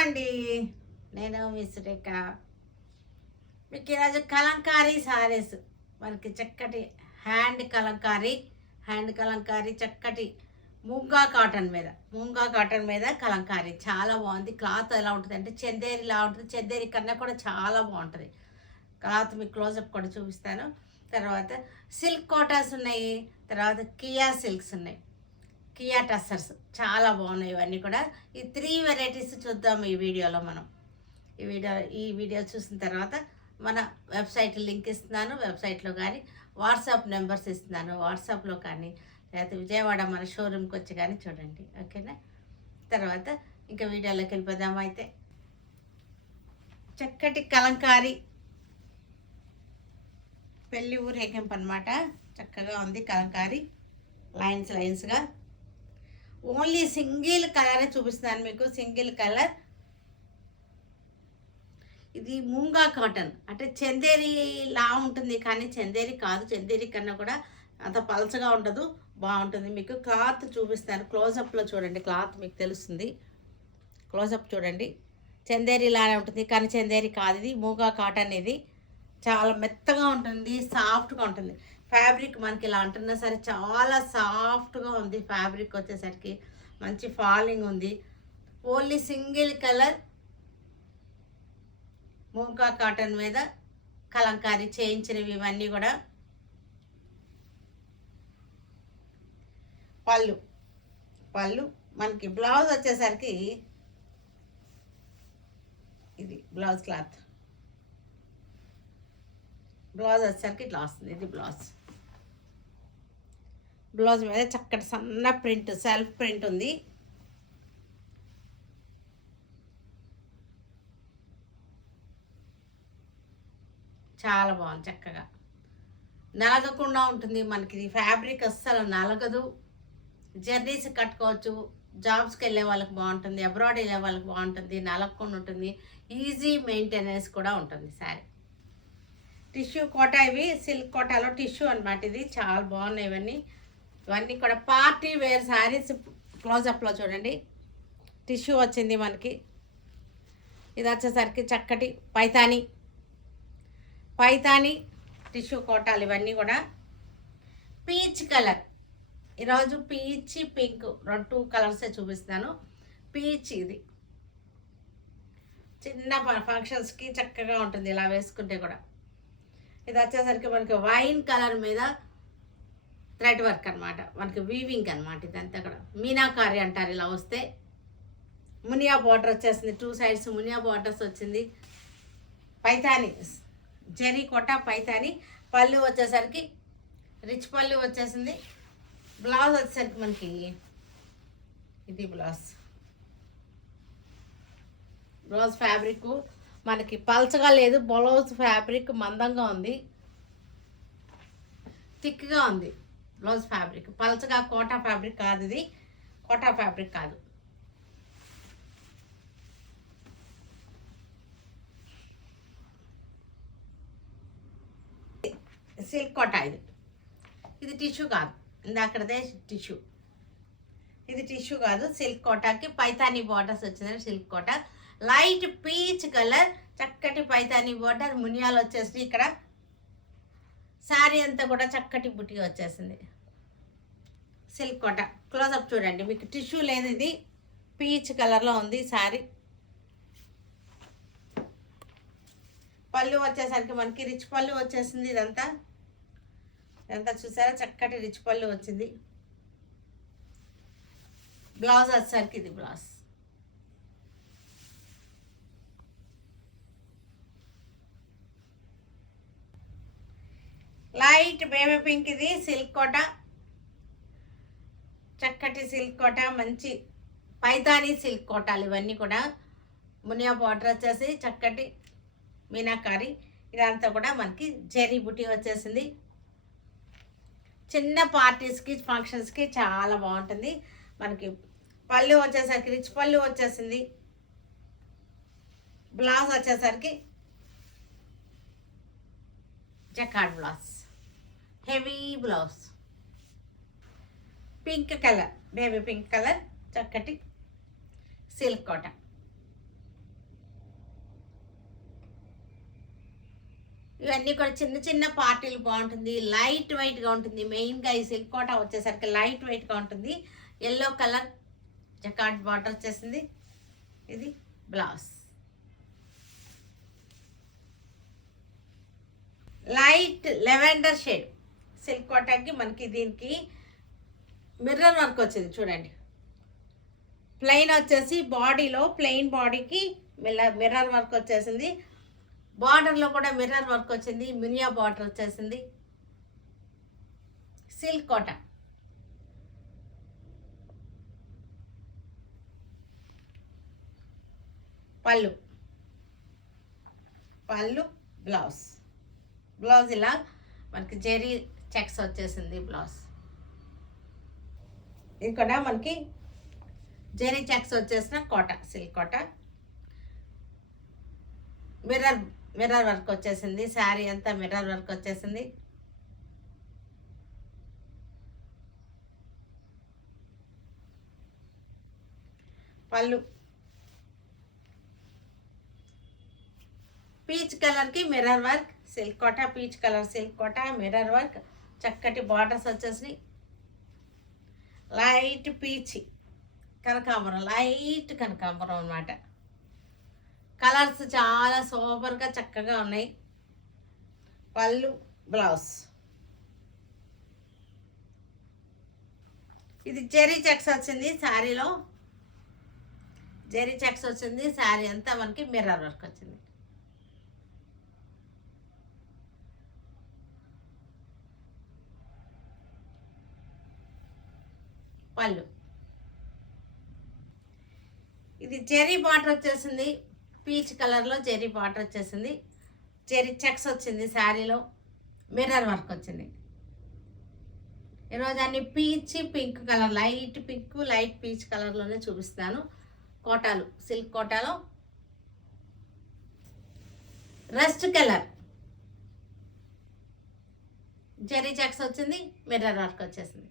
అండి. నేను మీ సురేఖ. మీకు ఈరోజు కలంకారీ సారీస్ మనకి చక్కటి హ్యాండ్ కలంకారీ చక్కటి మూంగా కాటన్ మీద కలంకారీ చాలా బాగుంది. క్లాత్ ఎలా ఉంటుంది అంటే చందేరిలా ఉంటుంది. చందేరి కన్నా కూడా చాలా బాగుంటుంది క్లాత్. మీకు క్లోజప్ కూడా చూపిస్తాను. తర్వాత సిల్క్ కోటాస్ ఉన్నాయి. తర్వాత కియా సిల్క్స్ ఉన్నాయి. కియా టస్సర్స్ చాలా బాగున్నాయి. ఇవన్నీ కూడా ఈ 3 వెరైటీస్ చూద్దాం ఈ వీడియోలో. మనం ఈ వీడియో చూసిన తర్వాత మన వెబ్సైట్ లింక్ ఇస్తున్నాను. వెబ్సైట్లో కానీ వాట్సాప్ నెంబర్స్ ఇస్తున్నాను. వాట్సాప్లో కానీ లేకపోతే విజయవాడ మన షోరూమ్కి వచ్చి కానీ చూడండి. ఓకేనా? తర్వాత ఇంకా వీడియోలోకి వెళ్ళిపోదాము. అయితే చక్కటి కలంకారీ పెళ్ళి ఊరేగింపు అనమాట. చక్కగా ఉంది కలంకారీ. లైన్స్గా ఓన్లీ సింగిల్ కలరే చూపిస్తున్నాను మీకు. Single colour. ఇది మూంగా కాటన్ అంటే చందేరి లా ఉంటుంది, కానీ చందేరి కాదు. చందేరి కన్నా కూడా అంత పలచగా ఉండదు, బాగుంటుంది. మీకు క్లాత్ చూపిస్తాను. క్లోజప్లో చూడండి, క్లాత్ మీకు తెలుస్తుంది. క్లోజప్ చూడండి. చందేరి లానే ఉంటుంది, కానీ చందేరి కాదు. ఇది మూంగా కాటన్. ఇది చాలా మెత్తగా ఉంటుంది, సాఫ్ట్గా ఉంటుంది. ఫ్యాబ్రిక్ మనకి ఇలా అంటున్నా సరే చాలా సాఫ్ట్గా ఉంది. ఫ్యాబ్రిక్ వచ్చేసరికి మంచి ఫాలింగ్ ఉంది. ఓన్లీ సింగిల్ కలర్ మూంగా కాటన్ మీద కలంకారీ చేయించినవి ఇవన్నీ కూడా. పళ్ళు మనకి బ్లౌజ్ వచ్చేసరికి ఇది బ్లౌజ్ క్లాత్. బ్లౌజ్ వచ్చేసరికి ఇట్లా వస్తుంది. ఇది బ్లౌజ్ మీద చక్కటి సన్న ప్రింట్, సెల్ఫ్ ప్రింట్ ఉంది. చాలా బాగుంది. చక్కగా నలగకుండా ఉంటుంది మనకి. ఫ్యాబ్రిక్ అస్సలు నలగదు. జర్నీస్ కట్టుకోవచ్చు. జాబ్స్కి వెళ్ళే వాళ్ళకి బాగుంటుంది. అబ్రాడ్ వెళ్ళే వాళ్ళకి బాగుంటుంది. నలగకుండా ఉంటుంది. ఈజీ మెయింటెనెన్స్ కూడా ఉంటుంది. Sari tissue Kota. ఇవి సిల్క్ కోటాలో టిష్యూ అనమాట. ఇది చాలా బాగున్నాయి. ఇవన్నీ కూడా పార్టీ వేర్ శారీస్. క్లోజప్లో చూడండి, టిష్యూ వచ్చింది మనకి. ఇది వచ్చేసరికి చక్కటి పైతాని టిష్యూ కోటాలు. ఇవన్నీ కూడా పీచ్ కలర్. ఈరోజు పీచ్, పింక్ 2 కలర్సే చూపిస్తాను. పీచ్ ఇది చిన్న ఫంక్షన్స్కి చక్కగా ఉంటుంది ఇలా వేసుకుంటే కూడా. ఇది వచ్చేసరికి మనకి వైన్ కలర్ మీద థ్రెడ్ వర్క్ అనమాట. మనకి వీవింగ్ అనమాట. ఇదంతా కూడా మీనాకారి అంటారు. ఇలా వస్తే మునియా బార్డర్ వచ్చేసింది. 2 సైడ్స్ మునియా బార్డర్స్ వచ్చింది. పైతాని జరీ కోట పైతాని. పళ్ళు వచ్చేసరికి రిచ్ పళ్ళు వచ్చేసింది. బ్లౌజ్ వచ్చేసరికి మనకి ఇది బ్లౌజ్ ఫ్యాబ్రిక్ మనకి పల్చగా లేదు. బ్లౌజ్ ఫ్యాబ్రిక్ మందంగా ఉంది, థిక్గా ఉంది. బ్లౌజ్ ఫ్యాబ్రిక్ పల్చగా కోటా ఫ్యాబ్రిక్ కాదు. ఇది కోటా ఫ్యాబ్రిక్ కాదు. సిల్క్ కోటా. ఇది టిష్యూ కాదు. ఇందాకదే టిష్యూ. ఇది టిష్యూ కాదు. సిల్క్ కోటాకి పైతానీ బార్డర్స్ వచ్చిందని silk Kota. Light peach colour చక్కటి పైతానీ బార్డర్. మునియాలు వచ్చేసి ఇక్కడ శారీ అంతా కూడా చక్కటి బుట్టి వచ్చేసింది. సిల్క్ కోట. క్లోజప్ చూడండి. మీకు టిష్యూ లేదు. ఇది పీచ్ కలర్లో ఉంది శారీ. పళ్ళు వచ్చేసరికి మనకి రిచ్ పళ్ళు వచ్చేసింది. ఇదంతా చూసారా చక్కటి రిచ్ పళ్ళు వచ్చింది. బ్లౌజ్ వచ్చేసరికి ఇది బ్లౌజ్. Light baby pink. ఇది సిల్క్ కోట, చక్కటి సిల్క్ కోట. మంచి పైతానీ సిల్క్ కోటాలు ఇవన్నీ కూడా. మునియా బార్డర్ వచ్చేసి చక్కటి మీనాకారి. ఇదంతా కూడా మనకి జరీ బుట్టి వచ్చేసింది. చిన్న పార్టీస్కి ఫంక్షన్స్కి చాలా బాగుంటుంది. మనకి పళ్ళు వచ్చేసరికి రిచ్ పళ్ళు వచ్చేసింది. బ్లౌజ్ వచ్చేసరికి jacquard blouse, heavy blouse. Pink colour, baby pink colour, చక్కటి సిల్క్ కాటన్. ఇవన్నీ కూడా చిన్న చిన్న పార్టీలు బాగుంటుంది. లైట్ వెయిట్గా ఉంటుంది. మెయిన్గా ఈ సిల్క్ కోటా వచ్చేసరికి లైట్ వెయిట్గా ఉంటుంది. ఎల్లో కలర్ జకాట్ బార్డర్ వచ్చేసింది. ఇది blouse. Light lavender shade silk కోటాకి మనకి దీనికి మిర్రర్ వర్క్ వచ్చింది చూడండి. ప్లెయిన్ వచ్చేసి బాడీలో ప్లెయిన్ బాడీకి మిర్రర్ వర్క్ వచ్చేసింది. బార్డర్లో కూడా మిర్రర్ వర్క్ వచ్చింది. మినియా బార్డర్ వచ్చేసింది. సిల్క్ కోటా. పళ్ళు బ్లౌజ్. బ్లౌజ్ ఇలా మనకి జెరీ చెక్స్ వచ్చేసింది బ్లౌజ్. ఇక్కడ మనకి జెరీ చెక్స్ వచ్చేసిన కోట సిల్క్ కోట. మిర్రర్ వర్క్ వచ్చేసింది. శారీ అంతా మిర్రర్ వర్క్ వచ్చేసింది. పళ్ళు పీచ్ కలర్కి మిర్రర్ వర్క్ సిల్క్ కోట. పీచ్ కలర్ సిల్క్ కోట మిర్రర్ వర్క్. చక్కటి బార్డర్స్ వచ్చేసినాయి. లైట్ పీచ్ కనకాంబరం, లైట్ కనకాంబరం అన్నమాట. కలర్స్ చాలా సూపర్గా చక్కగా ఉన్నాయి. పళ్ళు బ్లౌజ్. ఇది జెరీ చెక్స్ వచ్చింది శారీలో. జెరీ చెక్స్ వచ్చింది. శారీ అంతా మనకి మిర్రర్ వర్క్ వచ్చింది. పళ్ళు. ఇది జెరీ బార్డర్ వచ్చేసింది. పీచ్ కలర్లో జెరీ బార్డర్ వచ్చేసింది. జెరీ చెక్స్ వచ్చింది శారీలో. మిర్రర్ వర్క్ వచ్చింది. ఈరోజు అన్ని peach pink colour, light pink light peach కలర్లోనే చూపిస్తాను. కోటాలు సిల్క్ కోటాలో రస్ట్ కలర్ జెరీ చెక్స్ వచ్చింది. మిర్రర్ వర్క్ వచ్చేసింది.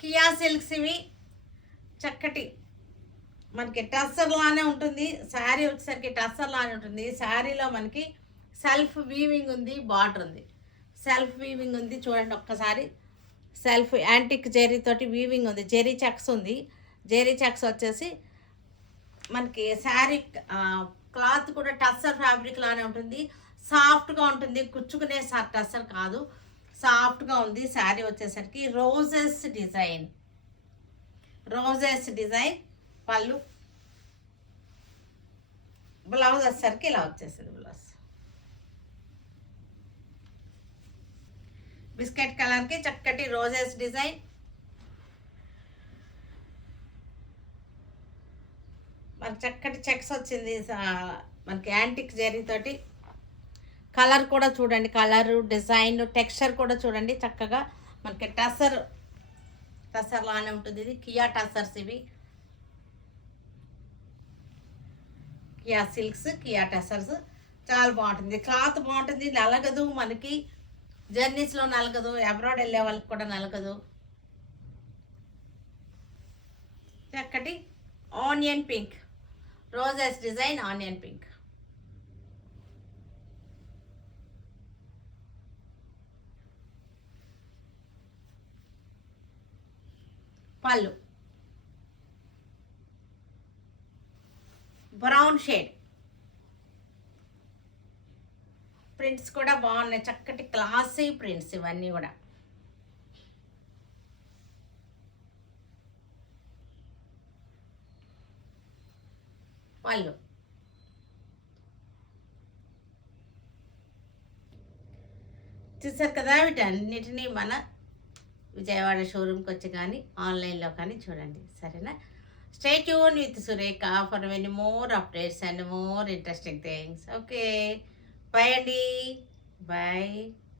కియా సిల్క్స్ ఇవి. చక్కటి మనకి టస్సర్ లానే ఉంటుంది. శారీ వచ్చేసరికి టస్సర్ లానే ఉంటుంది. శారీలో మనకి సెల్ఫ్ వీవింగ్ ఉంది. బార్డర్ ఉంది. సెల్ఫ్ వీవింగ్ ఉంది చూడండి ఒక్కసారి. సెల్ఫ్ యాంటిక్ జెరీ తోటి వీవింగ్ ఉంది. జెరీ చెక్స్ ఉంది. జెరీ చెక్స్ వచ్చేసి మనకి శారీ క్లాత్ కూడా టస్సర్ ఫ్యాబ్రిక్ లానే ఉంటుంది. సాఫ్ట్గా ఉంటుంది. కుచ్చుకునే టస్సర్ కాదు, సాఫ్ట్గా ఉంది. శారీ వచ్చేసరికి రోజెస్ డిజైన్. పళ్ళు. బ్లౌజ్ వచ్చేసరికి ఇలా వచ్చేసింది. బ్లౌజ్ బిస్కెట్ కలర్కి చక్కటి రోజెస్ డిజైన్. మనకి చక్కటి చెక్స్ వచ్చింది. మనకి యాంటిక్ జెరీ తోటి. కలర్ కూడా చూడండి. కలరు డిజైన్ టెక్స్చర్ కూడా చూడండి చక్కగా. మనకి టసర్ లానే ఉంటుంది. ఇది కియా టసర్స్. ఇవి కియా సిల్క్స్, కియా టసర్స్. చాలా బాగుంటుంది. క్లాత్ బాగుంటుంది. నలగదు. మనకి జర్నీస్లో నలగదు. అబ్రాడ్ వెళ్ళే వాళ్ళకి కూడా నలగదు. చక్కటి onion pink roses design. Onion pink. పళ్ళు బ్రౌన్ షేడ్. ప్రింట్స్ కూడా బాగున్నాయి. చక్కటి క్లాసీ ప్రింట్స్ ఇవన్నీ కూడా. పళ్ళు చూసారు కదా. వీటన్నిటినీ మన విజయవాడ షోరూమ్కి వచ్చి కానీ ఆన్లైన్లో కానీ చూడండి. సరేనా? Stay tune with Surekha for many more updates and more interesting things. Okay, bye అండి. బాయ్.